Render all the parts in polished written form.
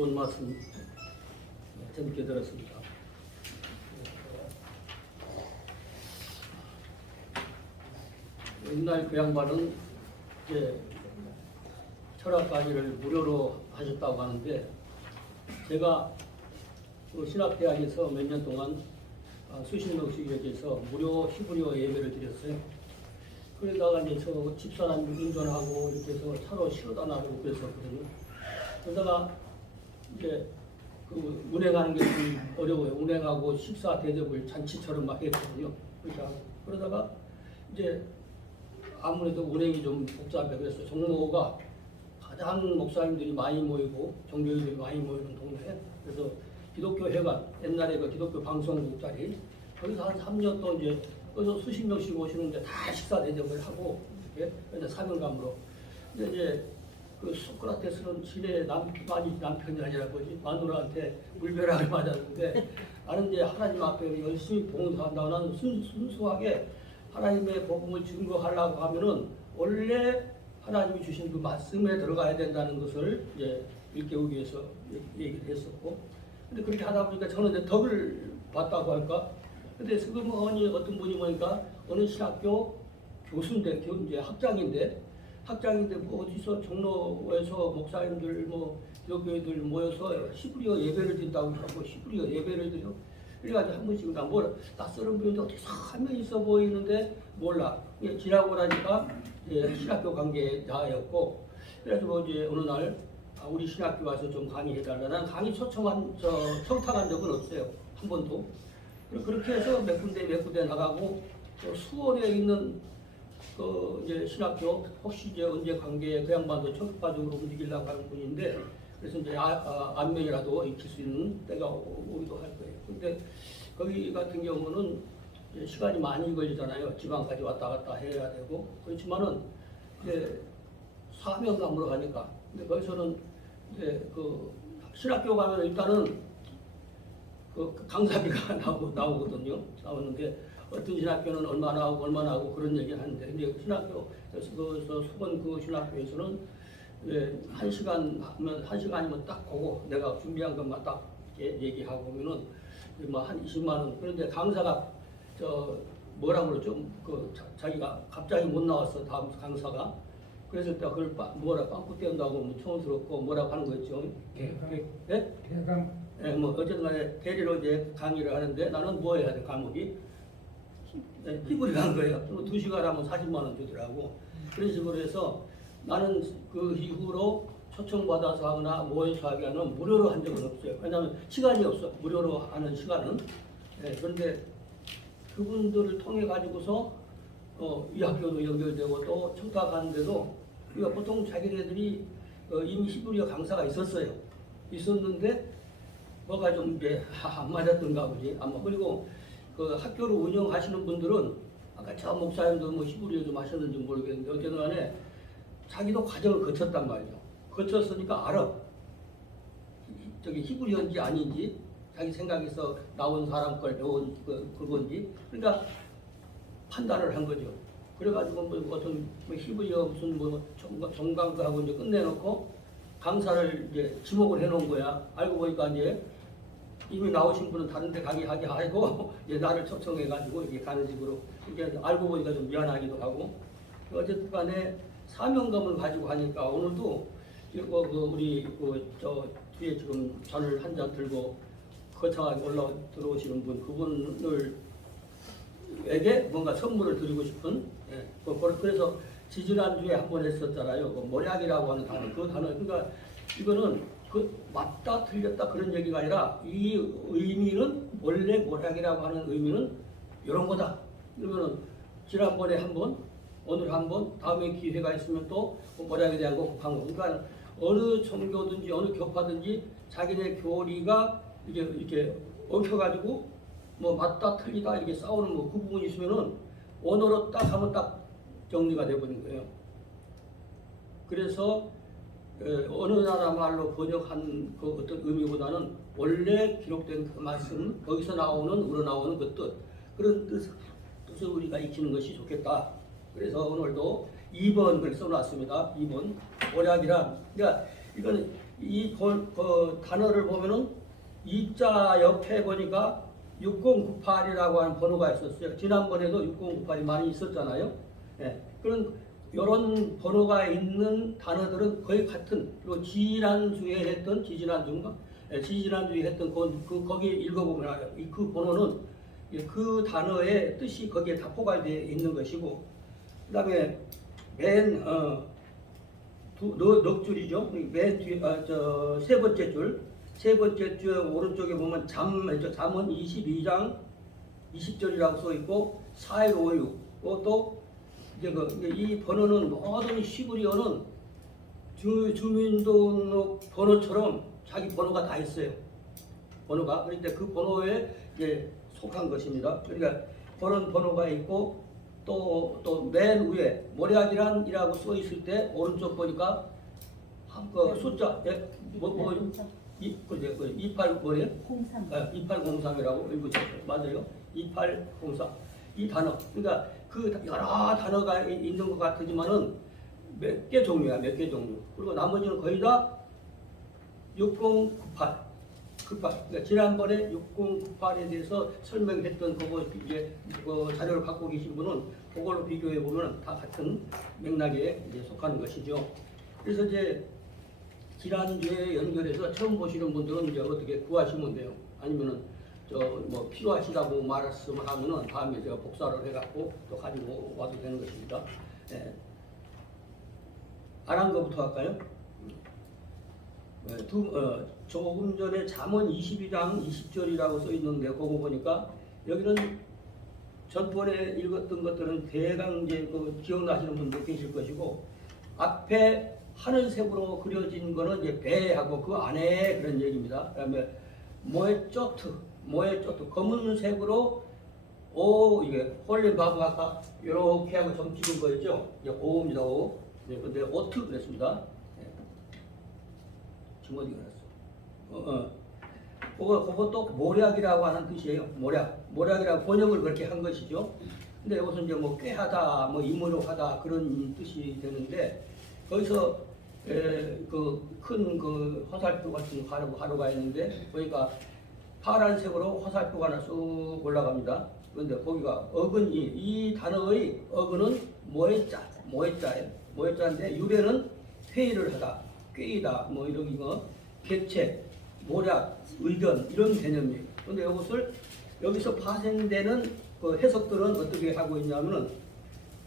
좋은 말씀 재밌게 들었습니다. 옛날 그 양반은 이제 철학 강의를 무료로 하셨다고 하는데, 제가 그 신학대학에서 몇 년 동안 수십 명씩 이렇게 해서 무료 히브리어 예배를 드렸어요. 그러다가 이제 저 집사람 운전하고 이렇게 해서 차로 실어다 놔두고 그랬었거든요. 그러다가 이제 그 운행하는 게 좀 어려워요. 운행하고 식사 대접을 잔치처럼 막 했거든요. 그렇게 하고. 그러다가 이제 아무래도 운행이 좀 복잡해. 그래서 종로가 가장 목사님들이 많이 모이고 종교인들이 많이 모이는 동네. 그래서 기독교 회관, 옛날에 그 기독교 방송국 자리, 거기서 한 3년 또 이제 거기서 수십 명씩 오시는데 다 식사 대접을 하고 이렇게 이제 사명감으로. 근데 이제 그 소크라테스는 신의 남편이 아니라 뭐지 마누라한테 물벼락을 맞았는데, 나는 이제 하나님 앞에 열심히 봉사한다고, 나는 순수하게 하나님의 복음을 증거하려고 하면은 원래 하나님이 주신 그 말씀에 들어가야 된다는 것을 이제 일깨우기 위해서 얘기를 했었고, 근데 그렇게 하다 보니까 저는 이제 덕을 봤다고 할까? 근데 지금 어떤 분이 보니까 어느 신학교 교수인데, 이제 학장인데 뭐 어디서 종로에서 목사님들 뭐 기독교인들 모여서 히브리어 예배를 드린다고 하고 히브리어 예배를 드려. 그래가지고 한 번씩 나 낯설은 분인데 어떻게 사명 있어 보이는데 몰라. 지나고 나니까 신학교 관계자였고, 그래가지고 이제 어느 날 우리 신학교 와서 좀 강의해달라. 난 강의 청탁한 적은 없어요. 한 번도. 그렇게 해서 몇 군데 나가고, 수원에 있는 그 이제 신학교 혹시 이제 언제 관계에 그 양반도 청탁받으로 움직이려고 하는 분인데, 그래서 이제 안면이라도 익힐 수 있는 때가 오기도 할 거예요. 근데 거기 같은 경우는 이제 시간이 많이 걸리잖아요. 지방까지 왔다 갔다 해야 되고. 그렇지만은 이제 사명감으로 가니까. 근데 거기서는 이제 그 신학교 가면 일단은 그 강사비가 나오거든요. 나오는데 어떤 신학교는 얼마나 하고 그런 얘기 하는데, 근데 신학교 그래서 수원 그 신학교에서는 한 시간이면 딱 보고 내가 준비한 것만 딱 얘기하고 오면은 뭐 한 20만 원. 그런데 강사가 뭐라 그러죠? 자기가 갑자기 못 나왔어. 다음 강사가. 그래서 그걸 빵꾸 떼운다고 뭐 촌스럽고 뭐라고 하는 거였죠. 대강. 예, 뭐 어쨌든 간에 대리로 이제 강의를 하는데, 나는 뭐 해야 돼, 과목이? 피부리 간 거예요. 2시간 하면 40만 원 주더라고. 그런 식으로 해서 나는 그 이후로 초청받아서 하거나 모여서 하기에는 무료로 한 적은 없어요. 왜냐하면 시간이 없어. 무료로 하는 시간은. 그런데 그분들을 통해 가지고서 이 학교도 연결되고 또 청탁하는데도, 우리가 보통 자기네들이 이미 히브리어 강사가 있었는데 뭐가 좀 이제 안 맞았던가 보지 아마. 그리고 그 학교를 운영하시는 분들은 아까 저 목사님도 뭐 히브리어 좀 하셨는지 모르겠는데 어쨌든 간에 자기도 과정을 거쳤단 말이죠. 거쳤으니까 알아. 저기 히브리어인지 아닌지, 자기 생각에서 나온 사람 걸 배운 그건지. 그러니까 판단을 한 거죠. 그래가지고 뭐 어떤 히브리어 무슨 뭐 종강과하고 이제 끝내놓고 강사를 이제 지목을 해놓은 거야. 알고 보니까 이제 이미 나오신 분은 다른 데 하게 하고 이제 나를 초청해가지고 이렇게 가는 식으로. 이렇게 알고 보니까 좀 미안하기도 하고. 어쨌든 간에 사명감을 가지고 하니까 오늘도 우리 저 뒤에 지금 잔을 한 잔 들고 거창하게 들어오시는 분, 그분에게 뭔가 선물을 드리고 싶은, 그래서 지지난주에 한 번 했었잖아요. 모략이라고 하는 단어, 그 단어. 그러니까 이거는 맞다 틀렸다 그런 얘기가 아니라, 이 의미는 원래 모략이라고 하는 의미는 이런 거다. 그러면은 지난번에 한 번, 오늘 한 번, 다음에 기회가 있으면 또 모략에 대한 거 공부한 거. 그러니까 어느 종교든지 어느 교파든지 자기네 교리가 이렇게 엉켜가지고 뭐 맞다 틀리다 이렇게 싸우는 그 부분이 있으면은 언어로 딱 하면 딱 정리가 되어버린 거예요. 그래서 어느 나라 말로 번역한 그 어떤 의미보다는 원래 기록된 그 말씀, 거기서 우러나오는 그 뜻, 그런 뜻을 우리가 익히는 것이 좋겠다. 그래서 오늘도 2번을 써놨습니다. 2번. 모략이란, 그러니까 이거는 그 단어를 보면은 이자 옆에 보니까 6098이라고 하는 번호가 있었어요. 지난번에도 6098이 많이 있었잖아요. 예. 그런 이런 번호가 있는 단어들은 거의 같은, 그리고 지난주에 했던 지지난주인가? 예, 지지난주에 했던 거기에 읽어보면 알아요. 그 번호는 그 단어의 뜻이 거기에 다 포괄되어 있는 것이고, 그 다음에 맨 넉 줄이죠. 맨 뒤에 세 번째 줄, 세 번째 줄 오른쪽에 보면 잠언 22장 20절이라고 써 있고 4156. 또 이제 이 번호는 모든 시브리어는 주민등록 번호처럼 자기 번호가 다 있어요. 번호가. 그런데 그 번호에 이제 속한 것입니다. 그러니까 그런 번호가 있고 또 맨 위에 모략이란이라고 써 있을 때 오른쪽 보니까 그 숫자 그제 28 뭐래요? 03. 2803이라고 읽으셨어요. 맞아요. 2803. 이 단어. 그러니까 그 여러 단어가 있는 것 같지만은 몇 개 종류야, 몇 개 종류. 그리고 나머지는 거의 다 6098. 그러니까 지난번에 6098에 대해서 설명했던 그거 이제 그 자료를 갖고 계신 분은 그걸로 비교해 보면 다 같은 맥락에 이제 속하는 것이죠. 그래서 이제 지난주에 연결해서 처음 보시는 분들은 이제 어떻게 구하시면 돼요. 아니면은 뭐 필요하시다고 말씀을 하면은 다음에 제가 복사를 해갖고 또 가지고 와도 되는 것입니다. 예. 안 한 것부터 할까요? 조금 전에 잠언 22장 20절이라고 써 있는데 그거 보니까 여기는 전번에 읽었던 것들은 대강 이제 기억나시는 분도 계실 것이고, 앞에 하늘색으로 그려진 거는 이제 배하고 그 안에 그런 얘기입니다. 그다음에 모에쪼트 검은색으로 이게 홀린 바보 아까 이렇게 하고 점 찍은 거 있죠? 이제 오입니다. 오. 네, 근데 오트 그랬습니다. 지금 어디 갔어? 그것도 모략이라고 하는 뜻이에요. 모략이라고 번역을 그렇게 한 것이죠. 근데 이것은 이제 뭐 꾀하다, 뭐 임의로하다 그런 뜻이 되는데, 거기서 큰 화살표 같은 가루가 있는데 보니까 파란색으로 화살표가 하나 쑥 올라갑니다. 그런데 거기가 어근이, 이 단어의 어근은 모해자예요. 모해자인데 유래는 회의를 하다, 꾀이다, 뭐 이런 거, 객체, 모략, 의견 이런 개념이에요. 그런데 이것을 여기서 파생되는 그 해석들은 어떻게 하고 있냐면은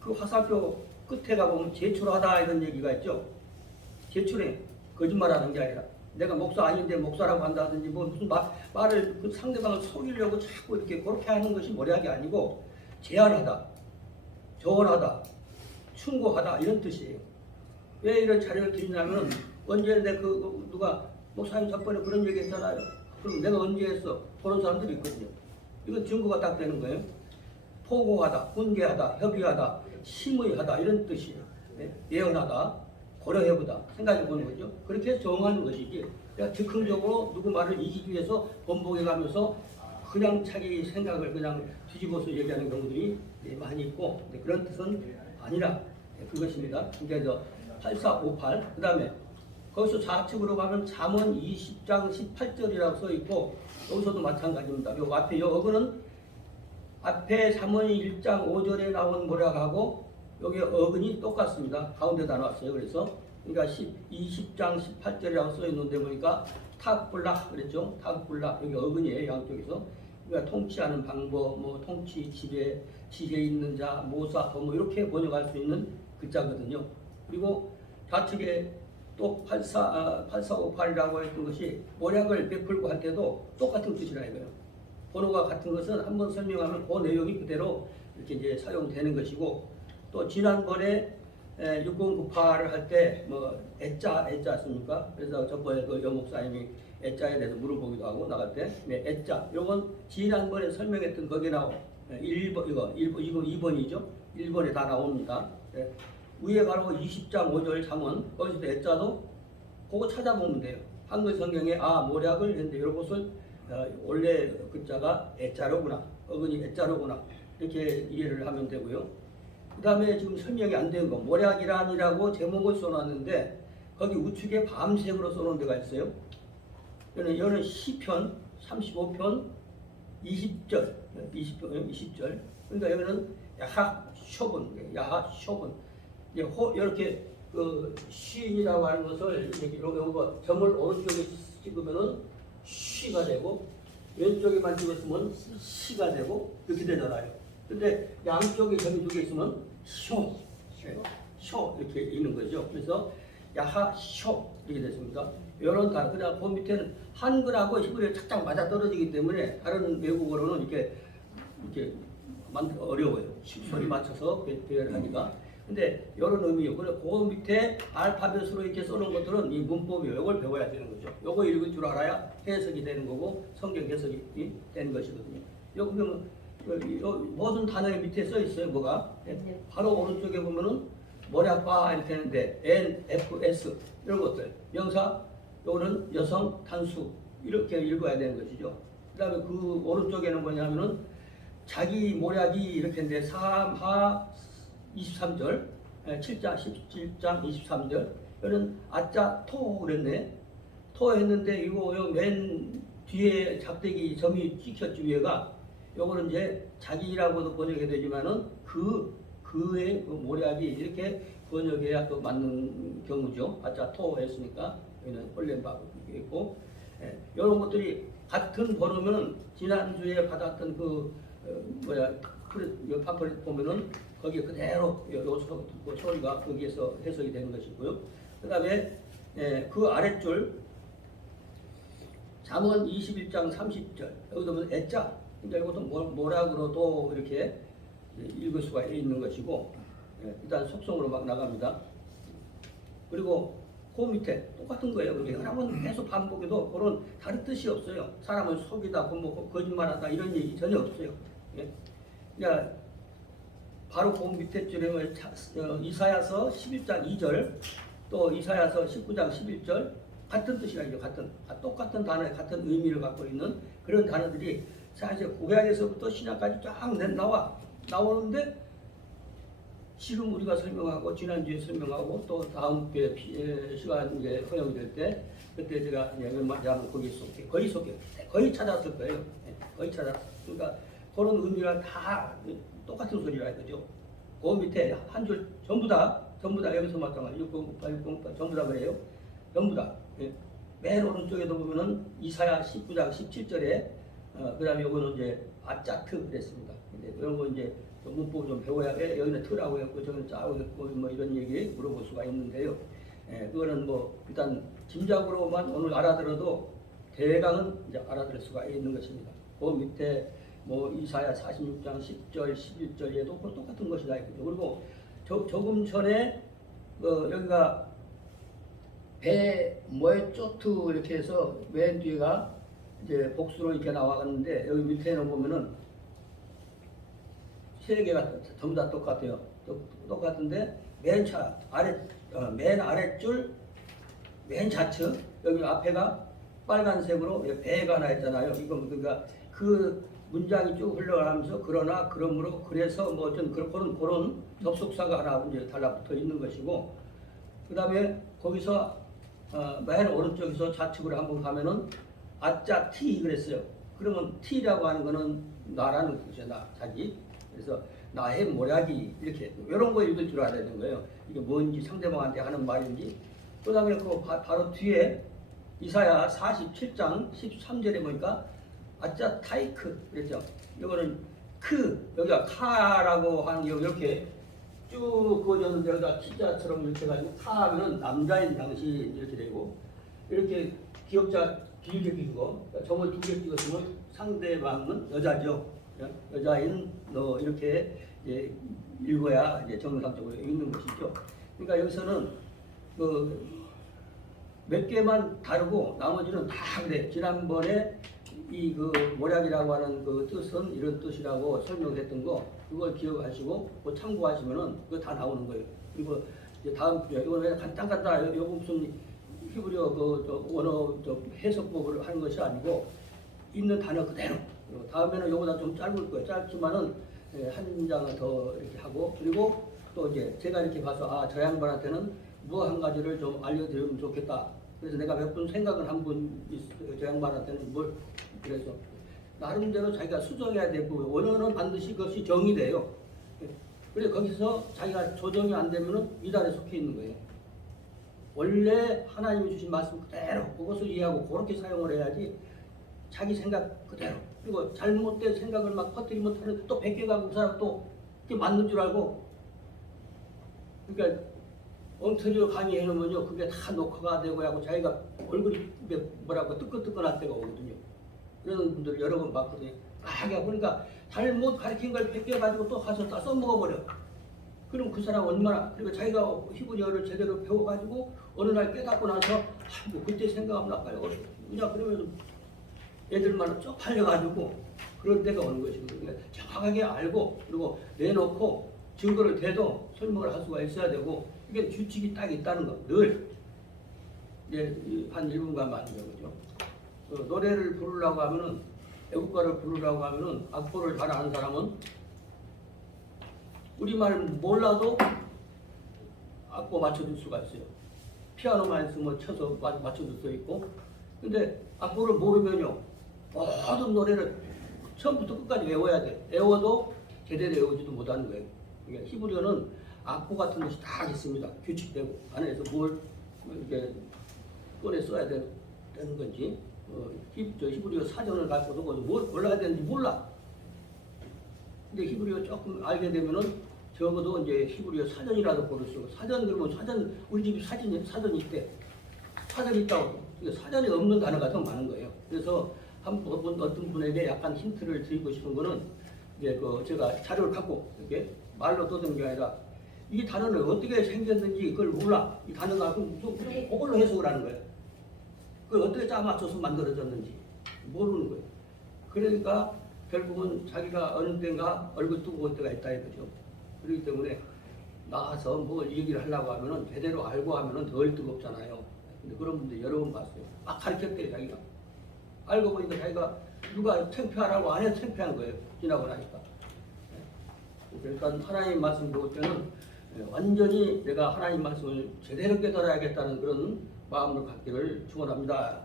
그 화살표 끝에 가보면 제출하다 이런 얘기가 있죠. 제출해, 거짓말하는 게 아니라 내가 목사 아닌데 목사라고 한다든지 뭐 무슨 말을 그 상대방을 속이려고 자꾸 이렇게 그렇게 하는 것이 모략이 아니고 제안하다, 조언하다, 충고하다 이런 뜻이에요. 왜 이런 자료를 드리냐면 언제 누가 목사님 저번에 그런 얘기 했잖아요. 그럼 내가 언제 했어? 그런 사람들이 있거든요. 이건 증거가 딱 되는 거예요. 포고하다, 훈계하다, 협의하다, 심의하다 이런 뜻이에요. 네? 예언하다, 고려해보다, 생각해보는 거죠. 그렇게 정하는 것이지 내가 즉흥적으로 누구 말을 이기기 위해서 번복해가면서 그냥 자기 생각을 그냥 뒤집어서 얘기하는 경우들이 많이 있고, 그런 뜻은 아니라 그것입니다. 이게 8458. 그 다음에 거기서 좌측으로 가면 잠언 20장 18절이라고 써 있고, 여기서도 마찬가지입니다. 요 앞에 요 어근은 앞에 잠언 1장 5절에 나온 모략하고 여기 어근이 똑같습니다. 가운데다 놨어요. 그래서 그러니까 20장 18절이라고 써 있는데 보니까 탁불락 그랬죠. 탁불락 여기 어근이에요. 양쪽에서. 그러니까 통치하는 방법, 뭐 통치, 지혜 있는 자, 모사, 뭐 이렇게 번역할 수 있는 글자거든요. 그리고 좌측에 또 8458이라고 했던 것이 모략을 베풀고 할 때도 똑같은 뜻이라 이거예요. 번호가 같은 것은 한번 설명하면 그 내용이 그대로 이렇게 이제 사용되는 것이고, 또 지난번에 6098을 할 때 뭐 애자였습니까? 그래서 저번에 그 여목사님이 애자에 대해서 물어보기도 하고 나갈 때 애자 이건 지난번에 설명했던 거기에 나온 1번 이거 2번이죠. 1번에 다 나옵니다. 네. 위에 바로 20장 5절 잠언 거기서도 애자도 그거 찾아보면 돼요. 한글 성경에 모략을 했는데 이것을 원래 글자가 애자로구나, 어근이 애자로구나 이렇게 이해를 하면 되고요. 그 다음에 지금 설명이 안 된 거 모략이란이라고 제목을 써놨는데 거기 우측에 밤색으로 써놓은 데가 있어요. 여기는 시편 35편 20절, 20절. 그러니까 여기는 야하쇼분, 야하쇼분. 이렇게 그 시인이라고 하는 것을 이렇게 요거 점을 오른쪽에 찍으면은 쉬가 되고 왼쪽에만 찍었으면 시가 되고 이렇게 되잖아요. 근데 양쪽에 점이 두 개 있으면 쇼 이렇게 있는 거죠. 그래서 야하쇼 이렇게 됐습니다. 이런 단어. 그다음 그 밑에는 한글하고 히브리어 착착 맞아 떨어지기 때문에 다른 외국어로는 이렇게 어려워요. 소리 맞춰서 배열을 하기가. 근데 이런 의미요. 그리고 그 밑에 알파벳으로 이렇게 써놓은 것들은 이 문법이요. 이걸 배워야 되는 거죠. 이거 읽을 줄 알아야 해석이 되는 거고 성경 해석이 되는 것이거든요. 여기 보면 모든 단어의 밑에 써 있어요. 뭐가? 바로 오른쪽에 보면은 머리아빠 이렇게 하는데 N, F, S 이런 것들 명사 요거는 여성 단수 이렇게 읽어야 되는 것이죠. 그 다음에 그 오른쪽에는 뭐냐면은 자기 모략이 이렇게 했는데 3하 23절 7장 17장 23절 여기는 아짜 토 그랬네. 토 했는데 이거 맨 뒤에 작대기 점이 찍혔지 위에가 요거는 이제 자기라고도 번역이 되지만은 그의 그 모략이 이렇게 번역해야 또 맞는 경우죠. 아짜 토 했으니까 여기는 홀렘바고 있고 이런 것들이 같은 번호면 지난주에 받았던 팜플렛 보면은 거기에 그대로 소리가 거기에서 해석이 되는 것이고요. 그 다음에 그 아랫줄 잠언 21장 30절 여기도 보면 애자 그러니까 이것도 모락으로도 이렇게 읽을 수가 있는 것이고 일단 속성으로 막 나갑니다. 그리고 그 밑에 똑같은 거예요. 그게 하나만 계속 반복해도 그런 다른 뜻이 없어요. 사람을 속이다, 뭐 거짓말하다 이런 얘기 전혀 없어요. 그러니까 바로 그 밑에 줄에 이사야서 11장 2절 또 이사야서 19장 11절 같은 뜻이라죠. 똑같은 단어에 같은 의미를 갖고 있는 그런 단어들이 사실 구약에서부터 신약까지 쫙 나오는데 지금 우리가 설명하고 지난주에 설명하고 또 다음 시간 이제 허용이 될 때 그때 제가 웬만하면 거의 찾았을 거예요. 거의 찾았어요. 그러니까 그런 의미가 다 똑같은 소리라 이거죠. 그 밑에 한 줄 전부 다 여기서 마찬가지 6098 전부 다 그래요. 전부 다. 맨 오른쪽에도 보면은 이사야 19장 17절에 그다음에 요거는 이제 아짜트 그랬습니다. 근데 그런 거 이제 문법 좀 배워야 돼. 여기는 트라고 했고 저기는 짜고 했고 뭐 이런 얘기 물어볼 수가 있는데요. 그거는 뭐 일단 짐작으로만 오늘 알아들어도 대강은 이제 알아들을 수가 있는 것입니다. 그 밑에 뭐 이사야 46장 10절 11절에도 똑같은 것이 다 있거든요. 그리고 조금 전에 여기가 배 뭐에 쪼트 이렇게 해서 맨 뒤가 이제 복수로 이렇게 나와갔는데 여기 밑에는 보면은 세 개가 전부 다 똑같아요. 똑같은데 맨 아랫줄 맨 좌측 여기 앞에가 빨간색으로 배가 하나 있잖아요. 이거 그러니까 그 문장이 쭉 흘러가면서 그러나 그러므로 그래서 뭐 어떤 그런 접속사가 하나 이제 달라붙어 있는 것이고 그 다음에 거기서 맨 오른쪽에서 좌측으로 한번 가면은 아짜 티 그랬어요. 그러면 티라고 하는 거는 나라는 뜻이에요. 자기. 그래서 나의 모략이 이렇게 이런 거 읽을 줄 알아야 되는 거예요. 이게 뭔지 상대방한테 하는 말인지. 그 다음에 그 바로 뒤에 이사야 47장 13절에 보니까 아짜 타이크 그랬죠. 이거는 여기가 카라고 하는 게 이렇게 쭉 그어졌는데 여기가 T자처럼 이렇게 해가지고 카하면은 남자인 당신 이렇게 되고 이렇게 기억자 길게 끼고 점을 2개 찍었으면 상대방은 여자죠. 여자인 너 이렇게 이제 읽어야 이제 정상적으로 읽는 것이죠. 그러니까 여기서는 몇 개만 다르고 나머지는 다 그래. 지난번에 이 모략이라고 하는 그 뜻은 이런 뜻이라고 설명했던 거 그걸 기억하시고 참고하시면은 그거 다 나오는 거예요. 그리고 이제 다음 이건 왜 간단하다 요거 무슨 히브리어 원어 해석법을 하는 것이 아니고 있는 단어 그대로. 다음에는 요거보다 좀 짧을 거예요. 짧지만은 한 장을 더 이렇게 하고 그리고 또 이제 제가 이렇게 봐서 저 양반한테는 뭐 한 가지를 좀 알려드리면 좋겠다. 그래서 내가 몇 번 생각을 한 분 있어요. 저 양반한테는 뭘 그래서 나름대로 자기가 수정해야 되고 원어는 반드시 그것이 정이 돼요. 그래 거기서 자기가 조정이 안 되면은 이단에 속해 있는 거예요. 원래 하나님이 주신 말씀 그대로 그것을 이해하고 그렇게 사용을 해야지 자기 생각 그대로 그리고 잘못된 생각을 막 퍼뜨리 못하는 또 베껴가고 그 사람 또 그게 맞는 줄 알고 그러니까 엉터리로 강의해놓으면요 그게 다 녹화가 되고 하고 자기가 얼굴이 뭐라고 뜨끈뜨끈할 때가 오거든요. 그런 분들 여러 번 봤거든요. 하게 그러니까 잘못 가르친 걸 베껴가지고 또 가서 다 써먹어버려. 그럼 그 사람 얼마나 그리고 자기가 히브리어를 제대로 배워가지고 어느 날 깨닫고 나서 아이고 그때 생각하면 나빠요. 그냥 그러면 애들만 쪽팔려가지고 그럴 때가 오는 것이거든요. 그러니까 정확하게 알고 그리고 내놓고 증거를 대도 설명을 할 수가 있어야 되고 이게 규칙이 딱 있다는 거 늘 이제 한 1분간 맞는 거죠. 노래를 부르려고 하면은 애국가를 부르려고 하면은 악보를 잘 아는 사람은 우리말 몰라도 악보 맞춰줄 수가 있어요. 피아노만 있으면 쳐서 맞춰줄 수 있고 근데 악보를 모르면요 모든 노래를 처음부터 끝까지 외워야 돼. 외워도 제대로 외우지도 못하는 거예요. 그러니까 히브리어는 악보 같은 것이 다 있습니다. 규칙되고 안에서 뭘 이렇게 꺼내 써야 되는 건지 히브리어 사전을 갖고도 뭘 골라야 되는지 몰라. 근데 히브리어 조금 알게 되면은 적어도 이제 히브리어 사전이라도 고를 수 있고 사전 그러면 사전 우리 집이 사전이 있대. 사전이 있다고. 사전에 없는 단어가 더 많은 거예요. 그래서 어떤 분에게 약간 힌트를 드리고 싶은 거는 이제 그 제가 자료를 갖고 이렇게 말로 떠드는 게 아니라 이 단어는 어떻게 생겼는지 그걸 몰라. 이 단어가 그걸로 해석을 하는 거예요. 그걸 어떻게 짜 맞춰서 만들어졌는지 모르는 거예요. 그러니까 결국은 자기가 어느 때인가 얼굴 뜨고 올 때가 있다 이거죠. 그렇기 때문에 나가서 뭐 얘기를 하려고 하면은 제대로 알고 하면은 덜 뜨겁잖아요. 근데 그런 분들 여러 번 봤어요. 막 가르쳤대요 자기가. 알고 보니까 자기가 누가 창피하라고 안 해도 창피한 거예요. 지나고 나니까. 그러니까 하나님 말씀 볼 때는 완전히 내가 하나님 말씀을 제대로 깨달아야겠다는 그런 마음을 갖기를 축원합니다.